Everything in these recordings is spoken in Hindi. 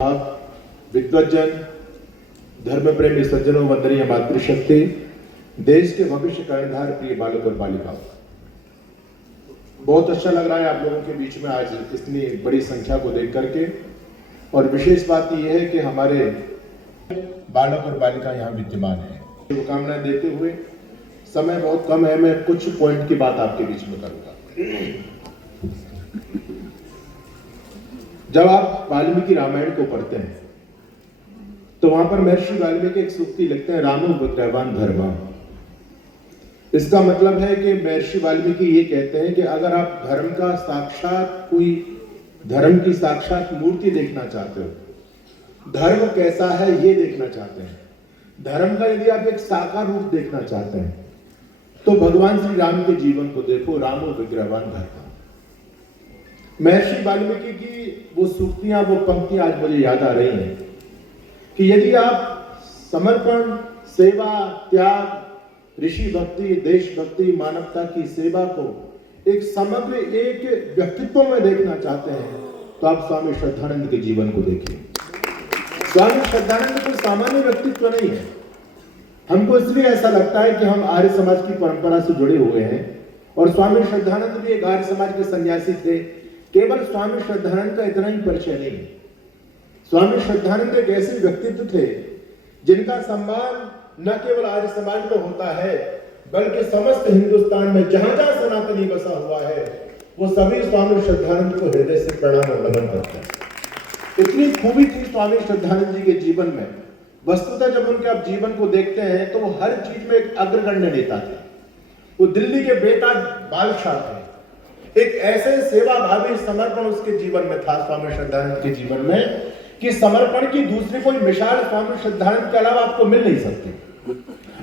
आप विद्वज्जन, धर्म प्रेमी सज्जनों, वंदनीय मातृशक्ति, देश के भविष्य कर्णधार प्रिय बालक और बालिकाओं, बहुत अच्छा लग रहा है आप लोगों के बीच में आज इतनी बड़ी संख्या को देख करके। और विशेष बात यह है कि हमारे बालक और बालिका यहाँ विद्यमान है। शुभकामनाएं देते हुए, समय बहुत कम है, मैं कुछ पॉइंट की बात आपके बीच में करूंगा। जब आप वाल्मीकि रामायण को पढ़ते हैं तो वहां पर महर्षि वाल्मीकि एक सूक्ति लिखते हैं, रामो विग्रहवान धर्मा। इसका मतलब है कि महर्षि वाल्मीकि ये कहते हैं कि अगर आप धर्म का साक्षात कोई धर्म की साक्षात मूर्ति देखना चाहते हो, धर्म कैसा है ये देखना चाहते हैं, धर्म का यदि आप एक साकार रूप देखना चाहते हैं तो भगवान श्री राम के जीवन को देखो, रामो विग्रहवान धर्मा। महर्षि वाल्मीकि की वो सूक्तियां, वो पंक्तियां आज मुझे याद आ रही हैं कि यदि आप समर्पण, सेवा, त्याग, ऋषि भक्ति, देशभक्ति, मानवता की सेवा को एक समग्र एक व्यक्तित्व में देखना चाहते हैं तो आप स्वामी श्रद्धानंद के जीवन को देखिए। स्वामी श्रद्धानंद कोई सामान्य व्यक्तित्व नहीं है। हमको इसलिए ऐसा लगता है कि हम आर्य समाज की परंपरा से जुड़े हुए हैं और स्वामी श्रद्धानंद भी एक आर्य समाज के सन्यासी थे। केवल स्वामी श्रद्धानंद का इतना ही परिचय नहीं है। स्वामी श्रद्धानंद एक ऐसे व्यक्तित्व थे जिनका सम्मान न केवल आर्य समाज में होता है बल्कि समस्त हिंदुस्तान में जहां जहां सनातनी बसा हुआ है वो सभी स्वामी श्रद्धानंद को हृदय से प्रणाम और नमन करते हैं। इतनी खूबी थी स्वामी श्रद्धानंद जी के जीवन में। वस्तुतः जब उनके आप जीवन को देखते हैं तो वो हर चीज में एक अग्रगण्य नेता थे। वो दिल्ली के बेताज बादशाह थे। एक ऐसे सेवा भावी समर्पण उसके जीवन में था, स्वामी श्रद्धानंद के जीवन में, कि समर्पण की दूसरी कोई मिसाल स्वामी श्रद्धानंद के अलावा आपको मिल नहीं सकती।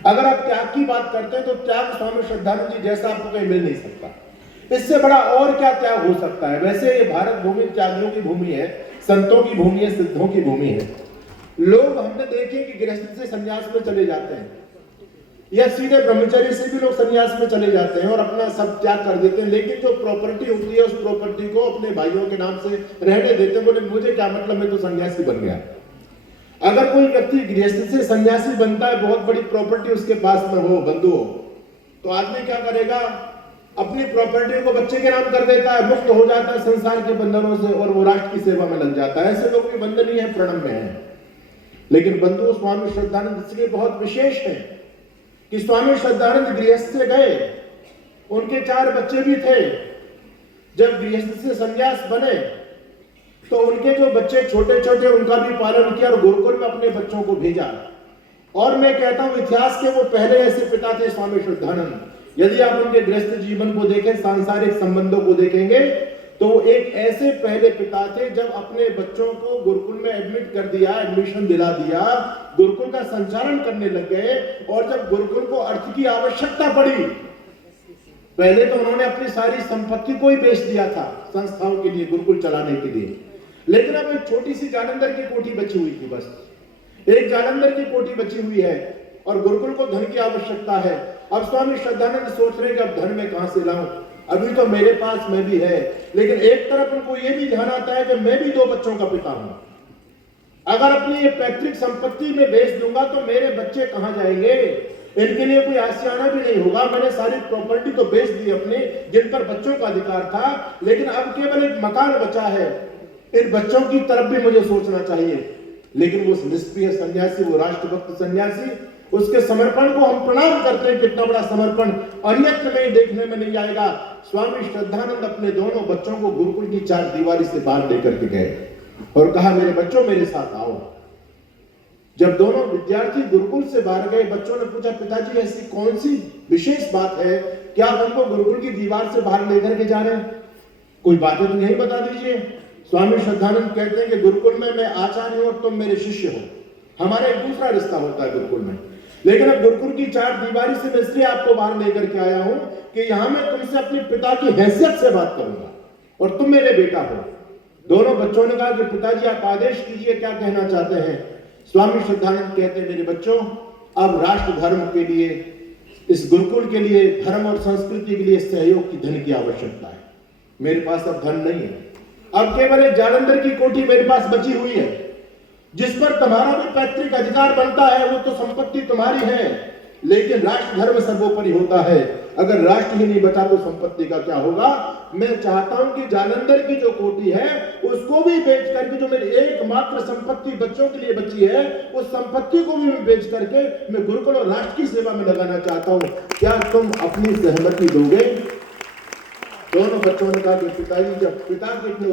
अगर आप त्याग की बात करते हैं तो त्याग स्वामी श्रद्धानंद जी जैसा आपको कहीं मिल नहीं सकता। इससे बड़ा और क्या त्याग हो सकता है। वैसे ये भारत भूमि त्यागियों की भूमि है, संतों की भूमि है, सिद्धों की भूमि है। लोग हमने देखे कि गृहस्थ से संन्यास में चले जाते हैं या सीधे ब्रह्मचर्य से भी लोग संन्यास में चले जाते हैं और अपना सब त्याग कर देते हैं, लेकिन जो प्रॉपर्टी होती है उस प्रॉपर्टी को अपने भाइयों के नाम से रहने देते हैं। बोले मुझे क्या मतलब, मैं तो सन्यासी बन गया। अगर कोई व्यक्ति गृहस्थ से सन्यासी बनता है, बहुत बड़ी प्रॉपर्टी उसके पास में हो, बंधु हो, तो आदमी क्या करेगा, अपनी प्रॉपर्टी को बच्चे के नाम कर देता है, मुक्त हो जाता है संसार के बंधनों से और वो राष्ट्र की सेवा में लग जाता है। ऐसे लोग भी बंधन है, प्रणम में है। लेकिन बंधु स्वामी श्रद्धानंद इसलिए बहुत विशेष है कि स्वामी श्रद्धानंद गृहस्थ से गए, उनके 4 बच्चे भी थे। जब गृहस्थ से संन्यास बने तो उनके जो बच्चे छोटे छोटे उनका भी पालन किया और गुरुकुल में अपने बच्चों को भेजा। और मैं कहता हूं इतिहास के वो पहले ऐसे पिता थे स्वामी श्रद्धानंद। यदि आप उनके गृहस्थ जीवन को देखें, सांसारिक संबंधों को देखेंगे तो एक ऐसे पहले पिता थे जब अपने बच्चों को गुरुकुल में एडमिट कर दिया, एडमिशन दिला दिया, गुरुकुल का संचालन करने लग गए। और जब गुरुकुल को अर्थ की आवश्यकता पड़ी, पहले तो उन्होंने अपनी सारी संपत्ति को ही बेच दिया था संस्थाओं के लिए, गुरुकुल चलाने के लिए। लेकिन अब एक छोटी सी जालंधर की कोठी बची हुई थी, बस एक जालंधर की कोठी बची हुई है और गुरुकुल को धन की आवश्यकता है। अब स्वामी श्रद्धानंद सोच रहे कि अब धन में कहां से लाऊं, अभी तो मेरे पास में भी है, लेकिन एक तरफ उनको यह भी ध्यान आता है कि मैं भी 2 बच्चों का पिता हूं। अगर अपनी ये पैतृक संपत्ति में बेच दूंगा तो मेरे बच्चे कहां जाएंगे, इनके लिए कोई आशियाना भी नहीं होगा। मैंने सारी प्रॉपर्टी तो बेच दी अपनी, जिन पर बच्चों का अधिकार था, लेकिन अब केवल एक मकान बचा है। इन बच्चों की तरफ भी मुझे सोचना चाहिए। लेकिन वो निष्क्रिय सन्यासी, वो राष्ट्रभक्त सन्यासी, उसके समर्पण को हम प्रणाम करते हैं। कितना बड़ा समर्पण अन्यत्र में देखने में नहीं आएगा। स्वामी श्रद्धानंद अपने दोनों बच्चों को गुरुकुल की 4 दीवारी से बाहर लेकर के गए और कहा, मेरे बच्चों मेरे साथ आओ। जब दोनों विद्यार्थी गुरुकुल से बाहर गए, बच्चों ने पूछा, पिताजी ऐसी कौन सी विशेष बात है कि आप हमको गुरुकुल की दीवार से बाहर लेकर के जा रहे हैं, कोई बातें तो यही बता दीजिए। स्वामी श्रद्धानंद कहते हैं कि गुरुकुल में मैं आचार्य हूं और तुम मेरे शिष्य हो, हमारा एक दूसरा रिश्ता होता है गुरुकुल में। लेकिन अब गुरुकुल की 4 दीवारी से मैं इसलिए आपको बाहर लेकर के आया हूं कि यहां मैं तुमसे अपने पिता की हैसियत से बात करूंगा और तुम मेरे बेटा हो। दोनों बच्चों ने कहा कि पिताजी आप आदेश कीजिए, क्या कहना चाहते हैं। स्वामी श्रद्धानंद कहते हैं, मेरे बच्चों, अब राष्ट्र धर्म के लिए, इस गुरुकुल के लिए, धर्म और संस्कृति के लिए सहयोग की धन की आवश्यकता है। मेरे पास अब धन नहीं है, अब केवल एक जालंधर की कोठी मेरे पास बची हुई है। जिस पर तुम्हारा भी पैतृक अधिकार बनता है, वो तो संपत्ति तुम्हारी है, लेकिन राष्ट्र धर्म सर्वोपरि होता है। अगर राष्ट्र ही नहीं बचा तो संपत्ति का क्या होगा? मैं चाहता हूं कि जालंधर की जो कोठी है उसको भी बेच करके, जो मेरी एकमात्र संपत्ति बच्चों के लिए बची है, उस संपत्ति को भी मैं बेच करके मैं गुरुकुल और राष्ट्र की सेवा में लगाना चाहता हूं। क्या तुम अपनी सहमति दोगे? दोनों बच्चों ने कहा कि पिताजी, जब पिता के इतने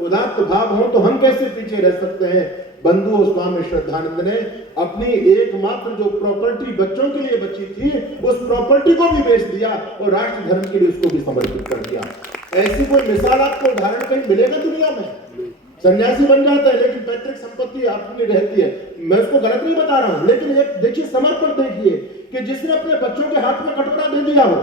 उदात्त भाव हो तो हम कैसे पीछे रह सकते हैं। बंधुओं, स्वामी श्रद्धानंद ने अपनी एकमात्र जो प्रॉपर्टी बच्चों के लिए बची थी, उस प्रॉपर्टी को भी बेच दिया और राष्ट्र धर्म के लिए उसको भी समर्पित कर दिया। ऐसी कोई मिसाल आपको उदाहरण कहीं मिलेगा दुनिया में? सन्यासी बन जाता है लेकिन पैतृक संपत्ति अपनी रहती है। मैं उसको गलत नहीं बता रहा हूं, लेकिन एक देखिए समर्पण देखिए कि जिसने अपने बच्चों के हाथ में कटोरा दे दिया हो।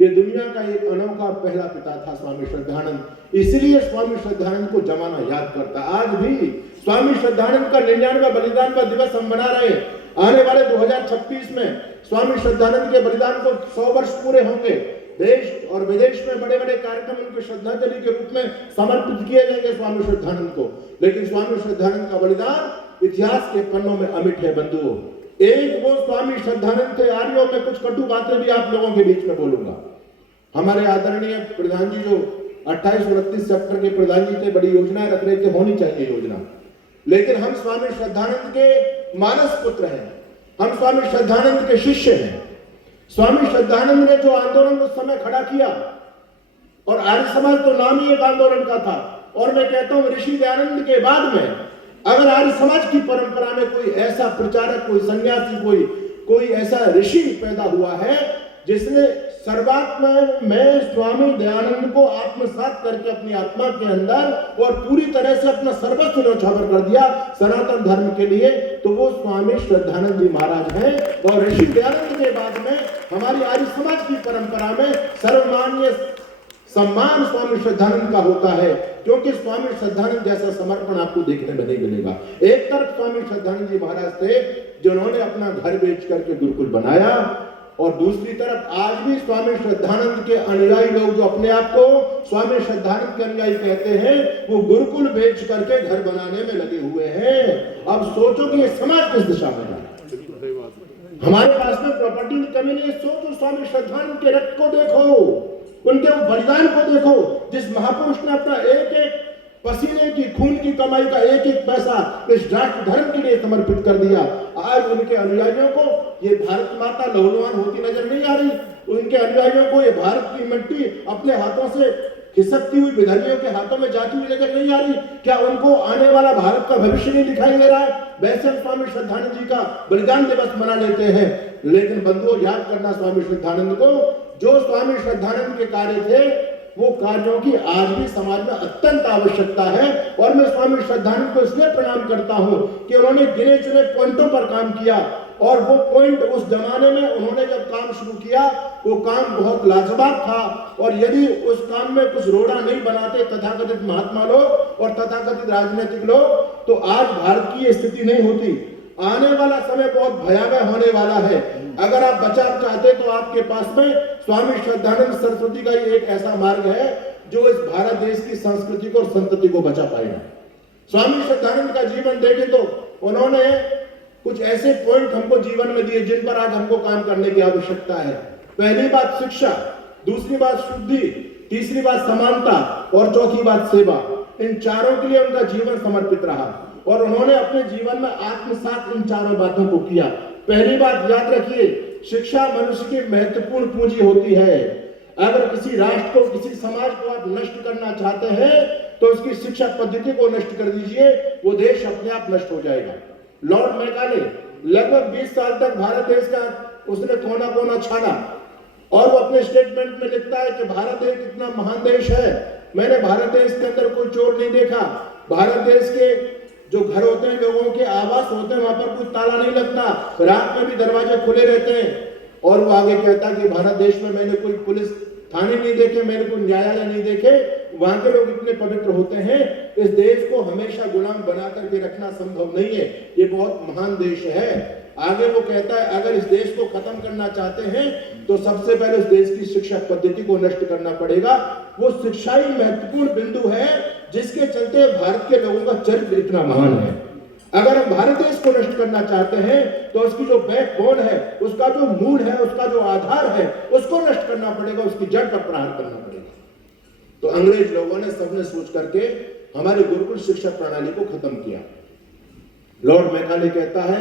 ये दुनिया का एक अनोखा पहला पिता था स्वामी श्रद्धानंद। इसलिए स्वामी श्रद्धानंद को जमाना याद करता। आज भी स्वामी श्रद्धानंद का 99वां बलिदान का दिवस हम मना रहे हैं। आने वाले 2026 में स्वामी श्रद्धानंद के बलिदान को 100 वर्ष पूरे होंगे। देश और विदेश में बड़े बड़े कार्यक्रम उनके श्रद्धांजलि के रूप में समर्पित किए जाएंगे स्वामी श्रद्धानंद को। लेकिन स्वामी श्रद्धानंद का बलिदान इतिहास के पन्नों में अमिट है बंधुओं। एक वो स्वामी श्रद्धानंद थे। आर्यों में कुछ कटु बातें भी आप लोगों के बीच में बोलूंगा। हमारे आदरणीय प्रधान जी जो 28 और 29 सेक्टर के प्रधान जी थे, बड़ी योजनाएं रख रहे थे, होनी चाहिए योजना, लेकिन हम स्वामी श्रद्धानंद के मानस पुत्र हैं, हम स्वामी श्रद्धानंद के शिष्य हैं। स्वामी श्रद्धानंद ने जो आंदोलन उस समय खड़ा किया, और आर्य समाज तो नाम ही एक आंदोलन का था, और मैं कहता हूं ऋषि दयानंद के बाद में अगर आर्य समाज की परंपरा में कोई ऐसा प्रचारक, कोई सन्यासी, कोई ऐसा ऋषि पैदा हुआ है जिसने सर्वात्मा में स्वामी दयानंद को आत्मसात करके अपनी आत्मा के अंदर और पूरी तरह से अपना सर्वस्व न्यौछावर कर दिया सनातन धर्म के लिए, तो वो स्वामी श्रद्धानंद जी महाराज हैं। और ऋषि दयानंद के बाद में हमारी आर्य समाज की परंपरा में सर्वमान्य सम्मान स्वामी श्रद्धानंद का होता है, क्योंकि स्वामी श्रद्धानंद जैसा समर्पण आपको देखने में नहीं मिलेगा। एक तरफ स्वामी श्रद्धानंद जी महाराज थे जिन्होंने अपना घर बेच करके गुरुकुल बनाया, और दूसरी तरफ आज भी स्वामी श्रद्धानंद के अनुयायी लोग जो अपने आप को स्वामी श्रद्धानंद के अनुयायी कहते हैं, वो गुरुकुल बेच करके घर बनाने में लगे हुए हैं। अब सोचो कि ये समाज किस दिशा में जा रहा है। हमारे पास में प्रॉपर्टी की कमी नहीं है। सोचो, स्वामी श्रद्धानंद के रक्त को देखो, उनके बलिदान को देखो, जिस महापुरुष ने अपना एक एक पसीने की, खून की कमाई का एक एक पैसा इस राष्ट्र धर्म के लिए समर्पित कर दिया। आज उनके अनुयायियों को ये भारत माता लहूलुहान होती नजर नहीं आ रही। उनके अनुयायियों को ये भारत की मिट्टी अपने हाथों से खिसकती हुई विधर्मियों के हाथों में जाती हुई नजर नहीं आ रही। क्या उनको आने वाला भारत का भविष्य नहीं दिखाई दे रहा है? वैसे हम स्वामी श्रद्धानंद जी का बलिदान दिवस मना लेते हैं, लेकिन बंधुओं याद करना स्वामी श्रद्धानंद को, जो स्वामी श्रद्धानंद के कार्य थे वो कार्यों की आज भी समाज में अत्यंत आवश्यकता है। और मैं स्वामी श्रद्धानंद को इसलिए प्रणाम करता हूं कि उन्होंने गिने चुने पॉइंटों पर काम किया, और वो पॉइंट उस जमाने में उन्होंने जब काम शुरू किया वो काम बहुत लाजवाब था। और यदि उस काम में कुछ रोड़ा नहीं बनाते तथाकथित महात्मा लोग और तथाकथित राजनीतिक लोग, तो आज भारत की स्थिति नहीं होती। आने वाला समय बहुत भयावह होने वाला है। अगर आप बचाव चाहते तो आपके पास में स्वामी श्रद्धानंद सरस्वती का ही एक ऐसा मार्ग है जो इस भारत देश की संस्कृति को और संतति को बचा पाएगा। स्वामी श्रद्धानंद का जीवन देखें तो उन्होंने कुछ ऐसे पॉइंट हमको जीवन में दिए जिन पर आज हमको काम करने की आवश्यकता है। पहली बात शिक्षा, दूसरी बात शुद्धि, तीसरी बात समानता और चौथी बात सेवा। इन चारों के लिए उनका जीवन समर्पित रहा और उन्होंने अपने जीवन में आत्मसात इन चारों बातों को किया। पहली बात याद रखिए, शिक्षा मनुष्य की महत्वपूर्ण पूंजी होती है। अगर किसी राष्ट्र को, किसी समाज को आप नष्ट करना चाहते हैं तो उसकी शिक्षा पद्धति को नष्ट कर दीजिए, वो देश अपने आप नष्ट हो जाएगा। लॉर्ड मैकाले लगभग 20 साल तक भारत देश का उसने कोना कोना छाना, और वो अपने स्टेटमेंट में लिखता है कि भारत एक इतना महान देश है, मैंने भारत देश के अंदर कोई चोर नहीं देखा, भारत देश के जो घर होते हैं, लोगों के आवास होते हैं, वहां पर कोई ताला नहीं लगता, रात में भी दरवाजे खुले रहते हैं। और वो आगे कहता कि भारत देश में मैंने कोई पुलिस थाने नहीं देखे, मैंने कोई न्यायालय नहीं देखे, वहां के लोग इतने पवित्र होते हैं। इस देश को हमेशा गुलाम बना करके रखना संभव नहीं है, ये बहुत महान देश है। आगे वो कहता है अगर इस देश को खत्म करना चाहते हैं तो सबसे पहले उस देश की शिक्षा पद्धति को नष्ट करना पड़ेगा। वो शिक्षा ही महत्वपूर्ण बिंदु है जिसके चलते भारत के लोगों का चरित्र इतना महान है। अगर हम भारत देश को नष्ट करना चाहते हैं तो उसकी जो बैकबोन है, उसका जो मूल है, उसका जो आधार है, उसको नष्ट करना पड़ेगा, उसकी जड़ पर प्रहार करना पड़ेगा। तो अंग्रेज लोगों ने सबने सोच करके हमारे गुरुकुल शिक्षा प्रणाली को खत्म किया। लॉर्ड मैकाले कहता है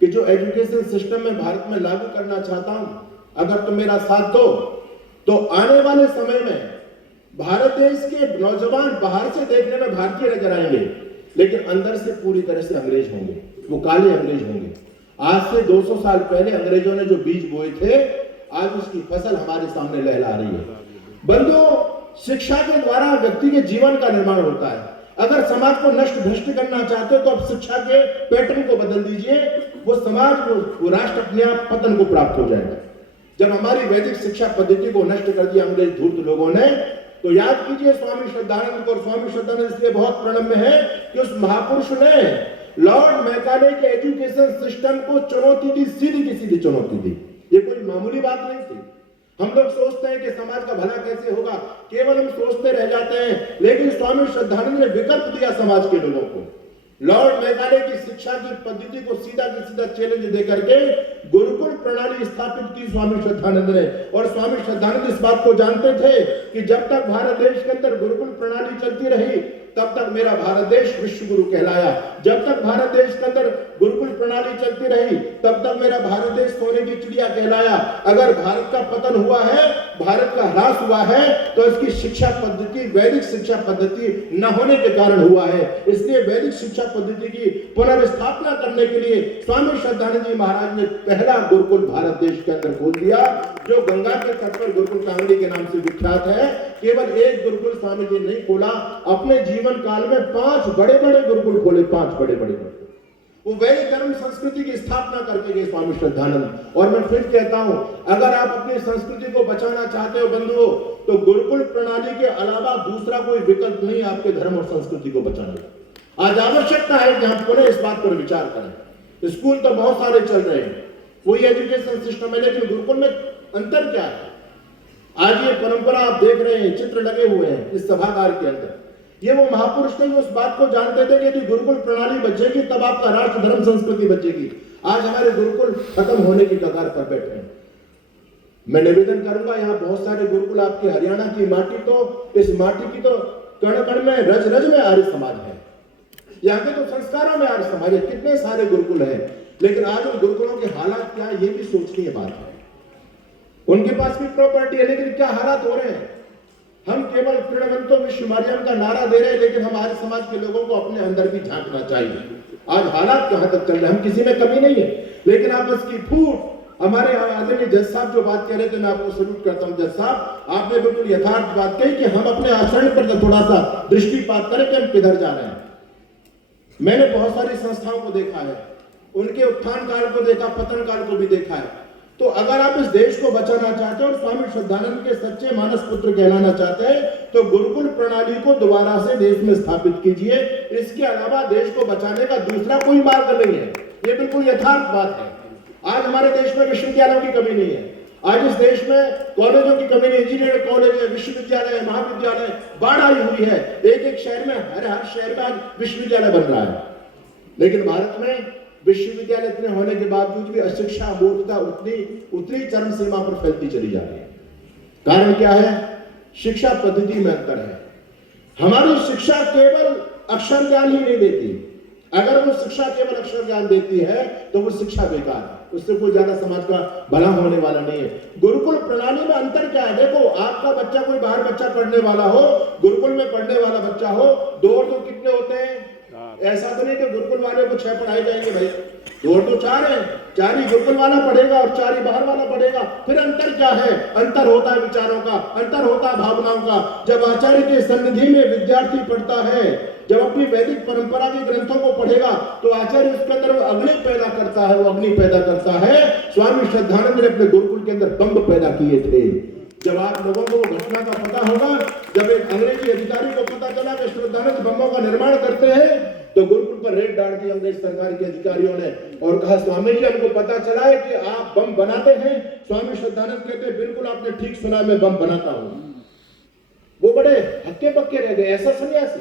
कि जो एजुकेशन सिस्टम में भारत में लागू करना चाहता हूं, अगर तुम मेरा साथ दो तो आने वाले समय में भारत देश के नौजवान बाहर से देखने में भारतीय नजर आएंगे, लेकिन अंदर से पूरी तरह से अंग्रेज होंगे, वो काले अंग्रेज होंगे। आज से 200 साल पहले अंग्रेजों ने जो बीज बोए थे, आज उसकी फसल हमारे सामने लहरा रही है। बंधुओं, शिक्षा के द्वारा व्यक्ति के जीवन का निर्माण होता है। अगर समाज को नष्ट भ्रष्ट करना चाहते हो तो अब शिक्षा के पैटर्न को बदल दीजिए, वो समाज, वो राष्ट्र अपने आप पतन को प्राप्त हो जाएगा। जब हमारी वैदिक शिक्षा पद्धति को नष्ट कर दिया अंग्रेज धूर्त लोगों ने, तो याद कीजिए स्वामी श्रद्धानंद को। और स्वामी श्रद्धानंद इसलिए बहुत प्रणम्य है कि उस महापुरुष ने लॉर्ड मैकाले के एजुकेशन सिस्टम को चुनौती दी, सीधी की सीधी चुनौती दी। ये कोई मामूली बात नहीं थी। हम लोग सोचते हैं कि समाज का भला कैसे होगा, केवल हम सोचते रह जाते हैं, लेकिन स्वामी श्रद्धानंद ने विकल्प दिया समाज के लोगों को। लॉर्ड मैकाले की शिक्षा की पद्धति को सीधा की सीधा चैलेंज देकर के गुरुकुल प्रणाली स्थापित की स्वामी श्रद्धानंद ने। और स्वामी श्रद्धानंद इस बात को जानते थे कि जब तक भारत देश के अंदर गुरुकुल प्रणाली चलती रही, तब तक मेरा भारत देश विश्व गुरु कहलाया। जब तक भारत देश के अंदर गुरुकुल प्रणाली चलती रही, तब तक मेरा भारत देश सोने की चिड़िया कहलाया। अगर भारत का पतन हुआ है, भारत का ह्रास हुआ है, तो इसकी शिक्षा पद्धति, वैदिक शिक्षा पद्धति न होने के कारण हुआ है। इसलिए वैदिक शिक्षा पद्धति की पुनर्स्थापना करने के लिए स्वामी श्रद्धानंद जी महाराज ने पहला गुरुकुल भारत देश के अंदर खोल दिया, जो गंगा के तट पर गुरुकुल कांगड़ी के नाम से विख्यात है। केवल एक गुरुकुल स्वामी जी नहीं खोला, अपने जीवन काल में 5 बड़े बड़े गुरुकुल खोले, 5 बड़े बड़े गुरुकुल। वो वैदिक धर्म संस्कृति की स्थापना करके गए स्वामी श्रद्धानंद। और मैं फिर कहता हूं, अगर आप अपनी संस्कृति को बचाना चाहते हो बंधुओं, तो गुरुकुल प्रणाली के अलावा दूसरा कोई विकल्प नहीं आपके धर्म और संस्कृति को बचाने का। आज आवश्यकता है कि हम पुनः इस बात पर विचार करें। स्कूल तो बहुत सारे चल रहे हैं, वही एजुकेशन सिस्टम है, लेकिन गुरुकुल में अंतर क्या है? आज ये परंपरा आप देख रहे हैं, चित्र लगे हुए हैं इस सभागार के अंदर। ये वो महापुरुष थे जो उस बात को जानते थे कि यदि गुरुकुल प्रणाली बचेगी तब आपका राष्ट्र धर्म संस्कृति बचेगी। आज हमारे गुरुकुल खत्म होने की कगार पर बैठे हैं। मैं निवेदन करूंगा, यहाँ बहुत सारे गुरुकुल, आपके हरियाणा की माटी, तो इस माटी की तो कण कण में, रज रज में आर्य समाज है। यहाँ के तो संस्कारों में आर्य समाज है। कितने सारे गुरुकुल हैं, लेकिन आज उन गुरुकुलों के हालात क्या है, ये भी सोचनीय बात है। उनके पास भी प्रॉपर्टी है, लेकिन क्या हालात हो रहे हैं? हम केवल प्रणवंतो विश्वमार्यम का नारा दे रहे हैं, लेकिन हमारे समाज के लोगों को अपने अंदर भी झांकना चाहिए। आज हालात कहां तक चल रहे हैं? हम किसी में कमी नहीं है, लेकिन आपस की फूट। हमारे आदरणीय जज साहब जो बात कह रहे थे, मैं आपको सल्यूट करता हूं। जज साहब, आपने बिल्कुल यथार्थ बात कही कि हम अपने आचरण पर थोड़ा सा दृष्टिपात करें कि हम किधर जा रहे हैं। मैंने बहुत सारी संस्थाओं को देखा है, उनके उत्थान काल को देखा, पतन काल को भी देखा है। तो अगर आप इस देश को बचाना चाहते हैं और स्वामी श्रद्धानंद के सच्चे मानस पुत्र कहलाना चाहते हैं, तो गुरुकुल प्रणाली को दोबारा से देश में स्थापित कीजिए। इसके अलावा देश को बचाने का दूसरा कोई मार्ग नहीं है। ये बिल्कुल यथार्थ बात है। आज हमारे देश में विश्वविद्यालयों की कमी नहीं है। आज इस देश में कॉलेजों की कमी नहीं, इंजीनियरिंग कॉलेज है, विश्वविद्यालय, महाविद्यालय, बाढ़ आई हुई है। एक एक शहर में, हर शहर में आज विश्वविद्यालय बन रहा है। लेकिन भारत में विश्वविद्यालय इतने होने के बावजूद भी अशिक्षा, मूर्खता उतनी चरम सीमा पर फैलती चली जा रही है। कारण क्या है? शिक्षा पद्धति में अंतर है। हमारी शिक्षा केवल अक्षर ज्ञान ही नहीं देती। अगर वो शिक्षा केवल अक्षर ज्ञान देती है तो वो शिक्षा बेकार है, उससे कोई ज्यादा समाज का भला होने वाला नहीं है। गुरुकुल प्रणाली में अंतर क्या है? देखो, आपका बच्चा कोई बाहर बच्चा पढ़ने वाला हो, गुरुकुल में पढ़ने वाला बच्चा हो, 2 और 2 कितने होते हैं? ऐसा तो नहीं कि गुरुकुल वाले को 6 पढ़ाए जाएंगे भाई, 2 और 2 4 है। 4 ही गुरुकुल वाला पढ़ेगा और 4 ही बाहर वाला पढ़ेगा। फिर अंतर क्या है? अंतर होता है विचारों का, अंतर होता है भावनाओं का। जब आचार्य के सन्निधि में विद्यार्थी पढ़ता है, जब अपनी वैदिक परंपरा के ग्रंथों को पढ़ेगा, तो आचार्य उसके अंदर वो अग्नि पैदा करता है, वो अग्नि पैदा करता है। स्वामी श्रद्धानंद ने अपने गुरुकुल के अंदर बम पैदा किए थे। जब आप लोगों को घटना का पता होगा, जब एक अंग्रेजी अधिकारी को पता चला कि श्रद्धानंद बमों का निर्माण करते हैं, तो गुरुकुल पर रेड डाल दी अंग्रेज सरकार के अधिकारियों ने और कहा, स्वामी जी हमको पता चला है कि आप बम बनाते हैं। स्वामी श्रद्धानंद कहते हैं, बिल्कुल आपने ठीक सुना, मैं बम बनाता हूं। वो बड़े हक्के बक्के रह गए। ऐसा सन्यासी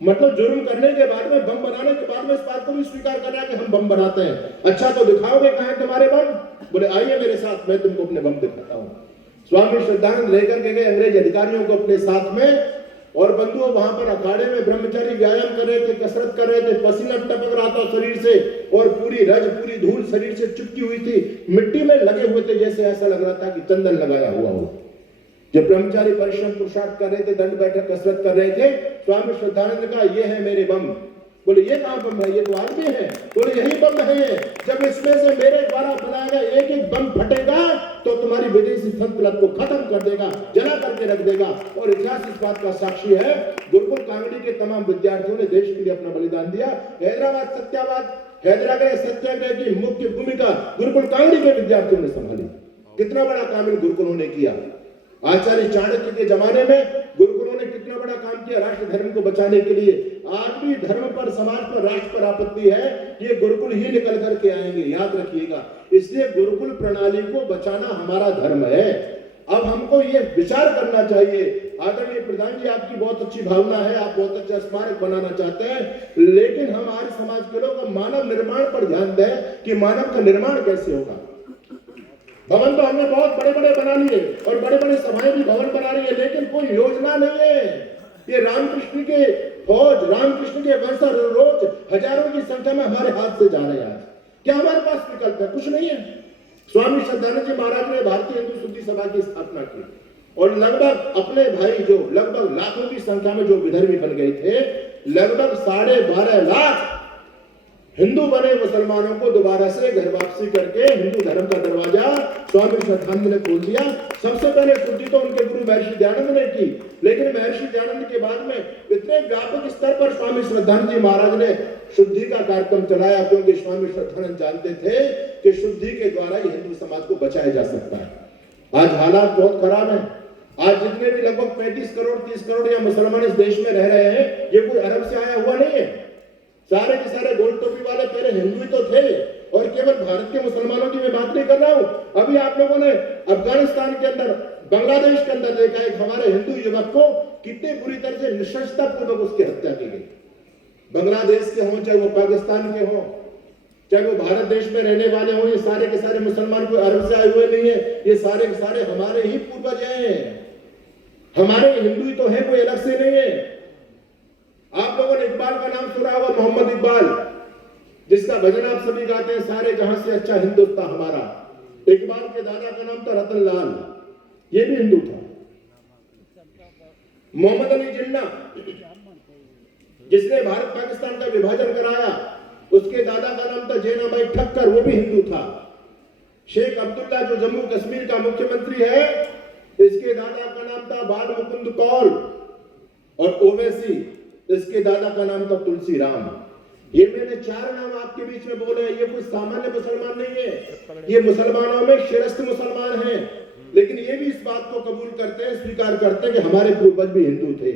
मतलब जुर्म करने के बाद में, बम बनाने के बाद में इस बात को भी स्वीकार कर रहा है कि हम बम बनाते हैं। अच्छा तो दिखाओगे कहां है तुम्हारे बम? बोले आइए मेरे साथ, मैं तुमको अपने बम दिखाता हूं। स्वामी श्रद्धानंद लेकर के गए अंग्रेज अधिकारियों को अपने साथ में, और बंधुओं वहां पर अखाड़े में ब्रह्मचारी व्यायाम कर रहे थे, कसरत कर रहे थे, पसीना टपक रहा था शरीर से, और पूरी रज, पूरी धूल शरीर से चिपकी हुई थी, मिट्टी में लगे हुए थे, जैसे ऐसा लग रहा था कि चंदन लगाया हुआ हो। जब ब्रह्मचारी परिश्रम पुरुषार्थ कर रहे थे, दंड बैठक कसरत कर रहे थे, स्वामी श्रद्धानंद ने कहा ये है मेरे बम। बोले ये कहां बम है? ये तो आदमी है। बोले यही बम है। जब इसमें से मेरे द्वारा बनाया गया एक एक बम फटेगा तो तुम्हारी विदेशी संतुलन को खत्म कर देगा, जला करके रख देगा। और इतिहास इस बात का साक्षी है, गुरुकुल कांगड़ी के तमाम विद्यार्थियों ने देश के लिए अपना बलिदान दिया। हैदराबाद सत्याग्रह, हैदराबाद सत्याग्रह की मुख्य भूमिका गुरुकुल कांगड़ी के विद्यार्थियों ने संभाली। कितना बड़ा काम इन गुरुकुलों ने किया। आचार्य चाणक्य के जमाने में गुरुकुलों ने कितना बड़ा काम किया राष्ट्र धर्म को बचाने के लिए। आज भी धर्म पर, समाज पर, राष्ट्र पर आपत्ति है, ये गुरुकुल ही निकल करके आएंगे, याद रखिएगा। इसलिए गुरुकुल प्रणाली को बचाना हमारा धर्म है। अब हमको ये विचार करना चाहिए। आदरणीय प्रधान जी, आपकी बहुत अच्छी भावना है, आप बहुत अच्छा स्मारक बनाना चाहते हैं, लेकिन हम आज समाज के लोग मानव निर्माण पर ध्यान दें कि मानव का निर्माण कैसे होगा। भवन तो हमने बहुत बड़े बड़े बना लिए और बड़े बड़े सभाएं भी भवन बना रही है, लेकिन कोई योजना नहीं है। ये रामकृष्ण के फौज, रामकृष्ण के वंशज रोज हजारों की संख्या में हमारे हाथ से जा रहे हैं। क्या हमारे पास विकल्प है? कुछ नहीं है। स्वामी श्रद्धानंद जी महाराज ने भारतीय हिंदू शुद्धि सभा की स्थापना की और लगभग अपने भाई जो लगभग लाखों की संख्या में जो विधर्मी बन गए थे, लगभग 12.5 लाख हिंदू बने मुसलमानों को दोबारा से घर वापसी करके हिंदू धर्म का दरवाजा स्वामी श्रद्धानंद ने खोल दिया। सबसे पहले शुद्धि तो उनके गुरु महर्षि दयानंद ने की, लेकिन महर्षि दयानंद के बाद में इतने व्यापक स्तर पर स्वामी श्रद्धानंद जी महाराज ने शुद्धि का कार्यक्रम चलाया, क्योंकि स्वामी श्रद्धानंद जानते थे कि शुद्धि के द्वारा ही हिंदू समाज को बचाया जा सकता है। आज हालात बहुत खराब है। आज जितने भी लगभग 35 करोड़ 30 करोड़ या मुसलमान इस देश में रह रहे हैं, ये कोई अरब से आया हुआ नहीं है। सारे के सारे गोल टोपी वाले पहले हिंदू ही तो थे। और केवल भारत के मुसलमानों की मैं बात नहीं कर रहा हूं। अभी आप लोगों ने अफगानिस्तान के अंदर, बांग्लादेश के अंदर देखा एक हमारे हिंदू युवक को कितने बुरी तरह से निष्ठता पूर्वक उसकी हत्या की गई। बांग्लादेश के हों, चाहे वो पाकिस्तान के हों, चाहे वो भारत देश में रहने वाले हों, ये सारे के सारे मुसलमान कोई अरब से आए हुए नहीं है। ये सारे के सारे हमारे ही पूर्वज हैं, हमारे हिंदू ही तो है, कोई अलग से नहीं है। आप लोगों ने इकबाल का नाम सुना होगा, मोहम्मद इकबाल, जिसका भजन आप सभी गाते हैं, सारे जहां से अच्छा हिंदुस्तान हमारा। इकबाल के दादा का नाम था रतन लाल, ये भी हिंदू था। मोहम्मद अली जिन्ना, जिसने भारत पाकिस्तान का विभाजन कराया, उसके दादा का नाम था जैनाबाई ठक्कर, वो भी हिंदू था। शेख अब्दुल्ला जो जम्मू कश्मीर का मुख्यमंत्री है, इसके दादा का नाम था बाल मुकुंद कौल। और ओवैसी, इसके दादा का नाम था तुलसी राम। ये मैंने 4 नाम आपके बीच में बोले हैं। ये कोई सामान्य मुसलमान नहीं है, ये मुसलमानों में श्रेष्ठ मुसलमान हैं। लेकिन ये भी इस बात को कबूल करते हैं, स्वीकार करते हैं कि हमारे पूर्वज भी हिंदू थे।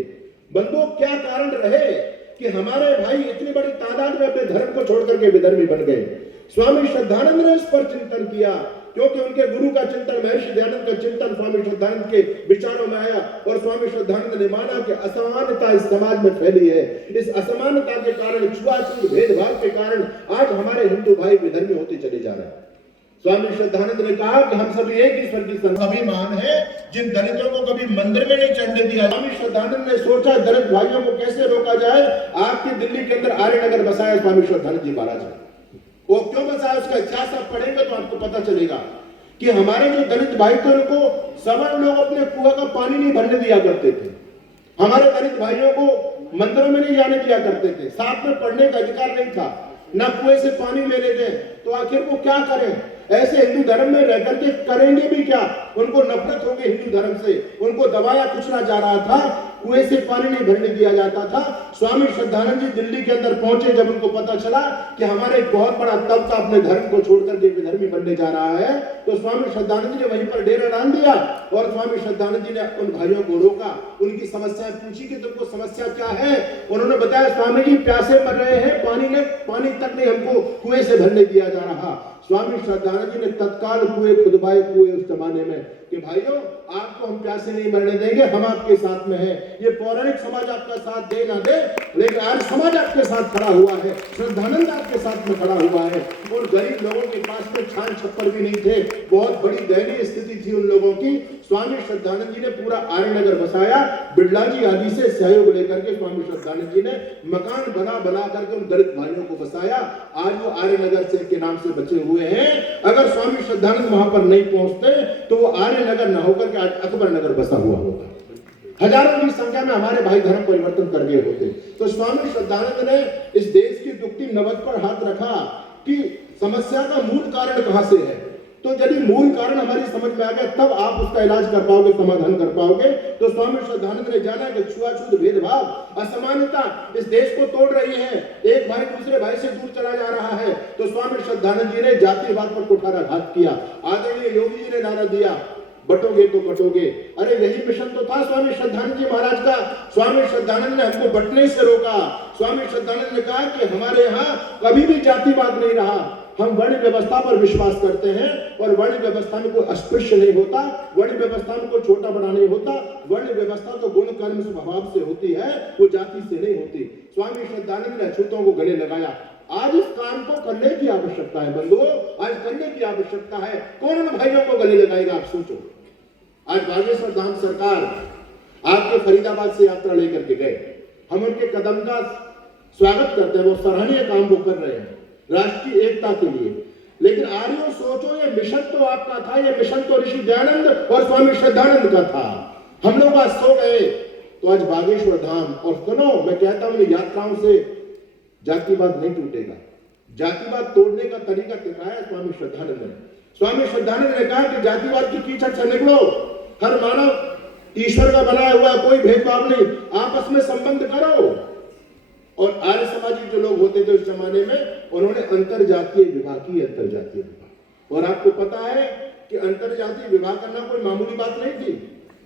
बंधुओं, क्या कारण रहे कि हमारे भाई इतनी बड़ी तादाद में अपने धर्म को छोड़ करके विधर्मी बन गए? स्वामी श्रद्धानंद ने इस पर चिंतन किया, क्योंकि उनके गुरु का चिंतन, महर्षि दयानंद का चिंतन स्वामी श्रद्धानंद के विचारों में आया। और स्वामी श्रद्धानंद ने माना कि असमानता इस समाज में फैली है। इस असमानता के कारण, छुआछूत भेदभाव के कारण आज हमारे हिंदू भाई विधर्मी होते चले जा रहे हैं। स्वामी श्रद्धानंद ने कहा कि हम सभी एक ईश्वर की सभी महान है, जिन दलितों को कभी मंदिर में नहीं चढ़ने दिया। स्वामी श्रद्धानंद ने सोचा दलित भाइयों को कैसे रोका जाए। आपकी दिल्ली के अंदर आर्यनगर बसाया स्वामी श्रद्धानंद जी महाराज ने। वो क्यों बसाया, उसका इतिहास आप पढ़ेंगे तो आपको पता चलेगा कि हमारे जो दलित भाई थे, उनको सवर्ण लोग अपने कुआं का पानी नहीं भरने दिया करते थे। हमारे दलित भाइयों को मंदिरों में नहीं जाने दिया करते थे, साथ में पढ़ने का अधिकार नहीं था, ना कुएं से पानी ले लेते। तो आखिर वो क्या करें? ऐसे हिंदू धर्म में रह करके करेंगे भी क्या? उनको नफरत होगी हिंदू धर्म से, उनको दबाया कुचला जा रहा था, कुएं से पानी नहीं भरने दिया जाता था। स्वामी श्रद्धानंद जी दिल्ली के अंदर पहुंचे, जब उनको पता चला कि हमारे एक बहुत बड़ा तबका अपने धर्म को छोड़कर के विधर्मी बनने जा रहा है, तो स्वामी श्रद्धानंद जी ने वहीं पर डेरा डाल दिया। और स्वामी श्रद्धानंद जी ने उन भाइयों को रोका, उनकी समस्याएं पूछी कि तुमको समस्या क्या है। उन्होंने बताया, स्वामी जी प्यासे मर रहे हैं, पानी तक नहीं हमको कुएं से भरने दिया जा रहा। स्वामी श्रद्धानंद जी ने तत्काल कुएं खुदवाए। कुएं उस जमाने में कि भाइयों आपको हम प्यासे नहीं मरने देंगे, हम आपके साथ में हैं। ये पौराणिक समाज आपका साथ दे ना दे, लेकिन आर्य समाज आपके साथ खड़ा हुआ है, श्रद्धानंद आपके साथ में खड़ा हुआ है। और गरीब लोगों के पास में छान छप्पर भी नहीं थे, बहुत बड़ी दयनीय स्थिति थी उन लोगों की। स्वामी श्रद्धानंद जी ने पूरा आर्य नगर बसाया, बिरला जी आदि से सहयोग लेकर के स्वामी श्रद्धानंद जी ने मकान बना करके उन दलित भाइयों को बसाया। आज वो आर्य नगर से के नाम से बचे हुए हैं। अगर स्वामी श्रद्धानंद वहां पर नहीं पहुंचते तो वो आर्य नगर न होकर के आज अकबर नगर बसा हुआ होता, हजारों की संख्या में हमारे भाई धर्म परिवर्तन कर गए होते। तो स्वामी श्रद्धानंद ने इस देश की दुखती नबज पर हाथ रखा कि समस्या का मूल कारण कहां से है। तो यदि मूल कारण हमारी समझ में आ गया तब आप उसका इलाज कर पाओगे, समाधान कर पाओगे। तो स्वामी श्रद्धानंद ने जाना कि छुआछूत, भेदभाव, असमानता इस देश को तोड़ रही है, एक भाई दूसरे भाई से दूर चला जा रहा है। तो स्वामी श्रद्धानंद जी ने जातिवाद पर कुठाराघात किया। आदरणीय योगी जी ने नारा दिया, बटोगे तो कटोगे। अरे यही मिशन तो था स्वामी श्रद्धानंद जी महाराज का। स्वामी श्रद्धानंद ने हमको बटने से रोका। स्वामी श्रद्धानंद ने कहा कि हमारे यहाँ कभी भी जातिवाद नहीं रहा, हम वर्ण व्यवस्था पर विश्वास करते हैं और वर्ण व्यवस्था में कोई अस्पृश्य नहीं होता, वर्ण व्यवस्था में कोई छोटा बड़ा नहीं होता। वर्ण व्यवस्था तो गुण कर्म स्वभाव से होती है, वो जाति से नहीं होती। स्वामी श्रद्धानंद ने अछूतों को गले लगाया। आज इस काम को करने की आवश्यकता है बंधुओं, आज करने की आवश्यकता है। कौन उन भाइयों को गले लगाएगा आप सोचो। आज बागेश्वर धाम सरकार आपके फरीदाबाद से यात्रा लेकर के गए, हम उनके कदम का स्वागत करते हैं, वो सराहनीय काम वो कर रहे हैं राष्ट्रीय एकता के लिए। लेकिन आर्यों सोचो, ये मिशन तो आपका था, ये मिशन तो ऋषि दयानंद और स्वामी श्रद्धानंद का था। हम लोग आज सो गए तो आज बागेश्वर धाम, और सुनो मैं कहता हूं यात्राओं से जातिवाद नहीं टूटेगा। जातिवाद तोड़ने का तरीका दिखाया स्वामी श्रद्धानंद ने। स्वामी श्रद्धानंद ने कहा कि जातिवाद की कीचड़ से निकलो, हर मानव ईश्वर का बनाया हुआ, कोई भेदभाव नहीं, आपस में संबंध करो। और आर्य समाजी जो लोग होते थे उस जमाने में, उन्होंने अंतरजातीय विवाह की, अंतरजातीय विवाह। और आपको पता है कि अंतरजातीय विवाह करना कोई मामूली बात नहीं थी।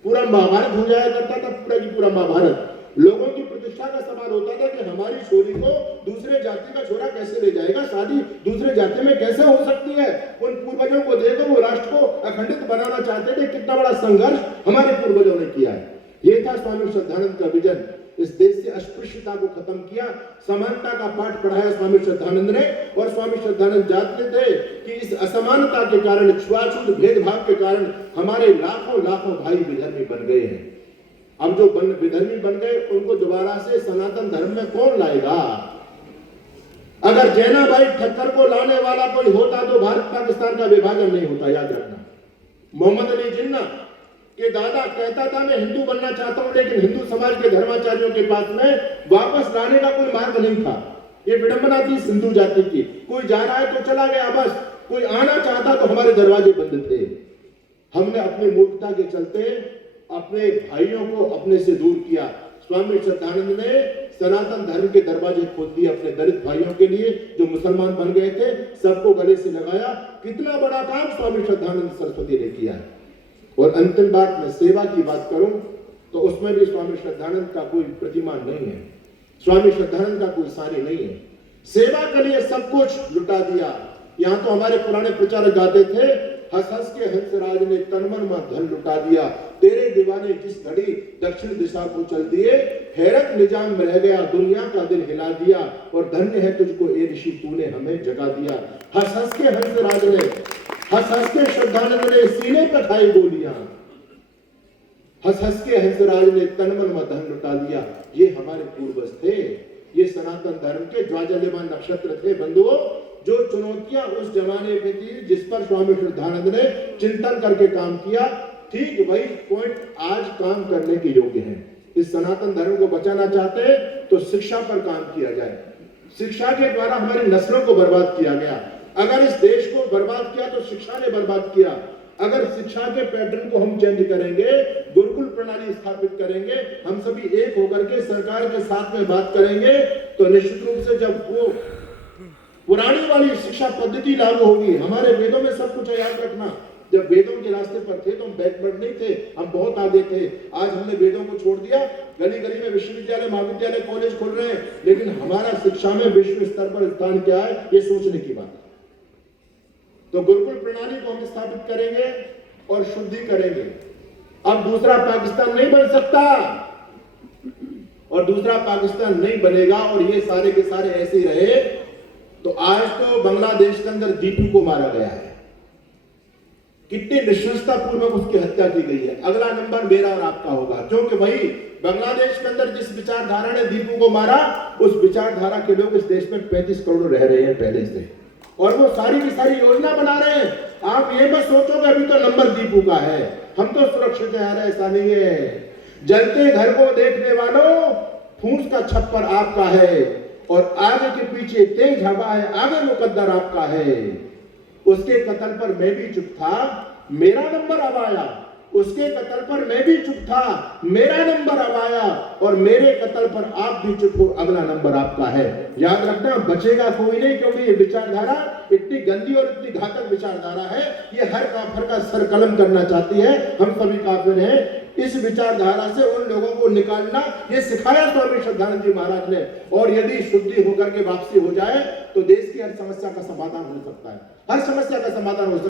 पूरा महाभारत हो जाया करता था, पूरा की पूरा महाभारत। लोगों की प्रतिष्ठा का सवाल होता था कि हमारी छोरी को दूसरे जाति का छोरा कैसे ले जाएगा, शादी दूसरे जाति में कैसे हो सकती है। उन पूर्वजों को देखो, वो राष्ट्र को अखंडित बनाना चाहते थे। कितना बड़ा संघर्ष हमारे पूर्वजों ने किया है। ये था स्वामी श्रद्धानंद का विजन। इस देश से अस्पृश्यता को खत्म किया, समानता का पाठ पढ़ाया स्वामी श्रद्धानंद ने। और स्वामी श्रद्धानंद जानते थे कि इस असमानता के कारण, छुआछूत भेदभाव के कारण हमारे लाखों लाखों भाई विधर्मी बन गए हैं। अब जो विधर्मी बन गए उनको दोबारा से सनातन धर्म में कौन लाएगा। अगर जैनाभाई ठक्कर को लाने वाला कोई होता तो भारत पाकिस्तान का विभाजन नहीं होता, याद रखना। मोहम्मद अली जिन्ना के दादा कहता था मैं हिंदू बनना चाहता हूं, लेकिन हिंदू समाज के धर्माचार्यों के पास में वापस लाने का कोई मार्ग नहीं था। ये विडंबना थी हिंदू जाति की। कोई जा रहा है तो चला गया बस, कोई आना चाहता तो हमारे दरवाजे बंद थे। हमने अपनी मूर्खता के चलते अपने भाइयों को अपने से दूर किया। स्वामी श्रद्धानंद ने सनातन धर्म के दरवाजे खोल दिए अपने दलित भाइयों के लिए जो मुसलमान बन गए थे, सबको गले से लगाया। कितना बड़ा काम स्वामी श्रद्धानंद सरस्वती ने किया है। और अंतिम बात, मैं सेवा की बात करूं तो उसमें भी स्वामी श्रद्धानंद का कोई प्रतिमान नहीं है, स्वामी श्रद्धानंद का कोई सानी नहीं है। सेवा के लिए सब कुछ लुटा दिया। यहाँ तो हमारे पुराने प्रचारक गाते थे, हंस हंस के हंसराज ने तन मन में धन लुटा दिया, तेरे दीवाने जिस घड़ी दक्षिण दिशा को चल दिए, हैरत निजाम में रह गया, दुनिया का दिल हिला दिया, और धन्य है तुझको ए ऋषि तूने हमें जगा दिया। हंस हंस के हंसराज ने, हंस हंस के श्रद्धानंद ने सीने पर खाई गोलियां, हंस हंस के हंसराज ने तन मन में धन लुटा दिया। ये हमारे पूर्वज थे, ये सनातन धर्म के ज्वाज्वल्यमान नक्षत्र थे बंधुओं। जो चुनौतियां उस जमाने पे थी जिस पर स्वामी श्रद्धानंद ने चिंतन करके काम किया, ठीक वही पॉइंट आज काम करने के योग्य है। इस सनातन धर्म को बचाना चाहते हैं तो शिक्षा पर काम किया जाए। शिक्षा के द्वारा हमारी नस्लों को बर्बाद किया गया। अगर इस देश को बर्बाद किया तो शिक्षा ने बर्बाद किया। अगर शिक्षा के पैटर्न को हम चेंज करेंगे, गुरुकुल प्रणाली स्थापित करेंगे, हम सभी एक होकर के सरकार के साथ में बात करेंगे, तो निश्चित रूप से जब वो पुरानी वाली शिक्षा पद्धति लागू होगी, हमारे वेदों में सब कुछ है, याद रखना। जब वेदों के रास्ते पर थे तो हम बैकवर्ड नहीं थे, हम बहुत आगे थे। आज हमने वेदों को छोड़ दिया, गली गली में विश्वविद्यालय, महाविद्यालय, कॉलेज खोल रहे हैं, लेकिन हमारा शिक्षा में विश्व स्तर पर स्थान क्या है, ये सोचने की बात है। तो गुरुकुल प्रणाली को हम स्थापित करेंगे, और शुद्धि करेंगे। अब दूसरा पाकिस्तान नहीं बन सकता, और दूसरा पाकिस्तान नहीं बनेगा और ये सारे के सारे ऐसे ही रहे तो आज तो बांग्लादेश के अंदर दीपू को मारा गया है, कितनी निष्ठुरता पूर्वक उसकी हत्या की गई है। अगला नंबर मेरा और आपका होगा, क्योंकि वही बांग्लादेश के अंदर जिस विचारधारा ने दीपू को मारा, उस विचारधारा के लोग इस देश में 35 करोड़ रह रहे हैं पहले से, और वो सारी की सारी योजना बना रहे हैं। आप ये मत सोचो कि अभी तो नंबर दीपू का है, हम तो सुरक्षित है, ऐसा नहीं है। जलते घर को देखने वालों, फूंस का छप्पर आपका है और आगे के पीछे तेज हवा है, आगे मुकद्दर आपका है। उसके कत्ल पर मैं भी चुप था, मेरा नंबर अब आया। उसके कत्ल पर मैं भी चुप था, मेरा नंबर अब आया, और मेरे कत्ल पर आप भी चुप हो, अगला नंबर आपका है। याद रखना, बचेगा कोई नहीं, क्योंकि ये विचारधारा इतनी गंदी और इतनी घातक विचारधारा है, ये हर काफिर का सर कलम करना चाहती है। हम सभी काफिर हैं। इस विचारधारा से उन लोगों को निकालना, ये सिखाया स्वामी श्रद्धानंद जी महाराज ने, और यदि शुद्धि होकर के वापसी हो जाए तो देश की हर समस्या का समाधान हो सकता है, हर समस्या का समाधान हो सकता है।